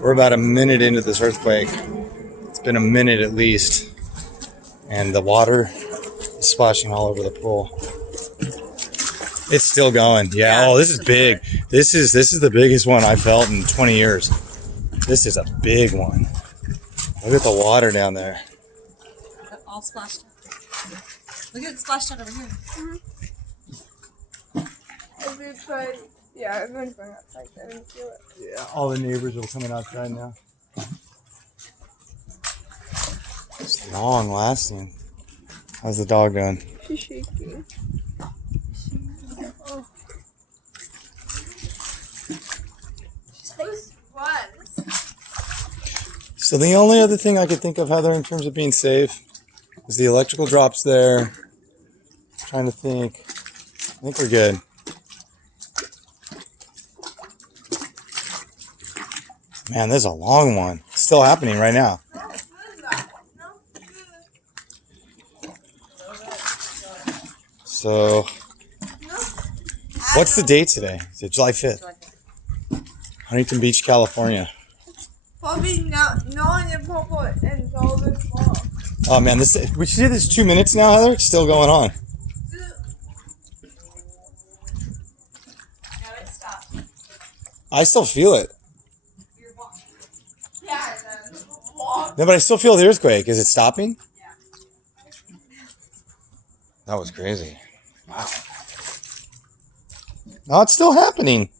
We're about a minute into this earthquake. It's been a minute at least. And the water is splashing all over the pool. It's still going. Yeah. Oh, this is big. This is the biggest one I've felt in 20 years. This is a big one. Look at the water down there. All splashed out. Look at it splashed out over here. Yeah, everyone's going outside. I didn't feel it. Yeah, all the neighbors are coming outside now. It's long lasting. How's the dog doing? She's shaking. Oh. So the only other thing I could think of, Heather, in terms of being safe, is the electrical drops there. Trying to think. I think we're good. Man, this is a long one. It's still happening right now. So, what's the date today? Is it July 5th? Huntington Beach, California. Probably not in purple and all this fall. Oh man, we should do this 2 minutes now, Heather. It's still going on. No, it stopped. I still feel it. Yeah. No, but I still feel the earthquake. Is it stopping? Yeah. That was crazy. Wow. No, it's still happening.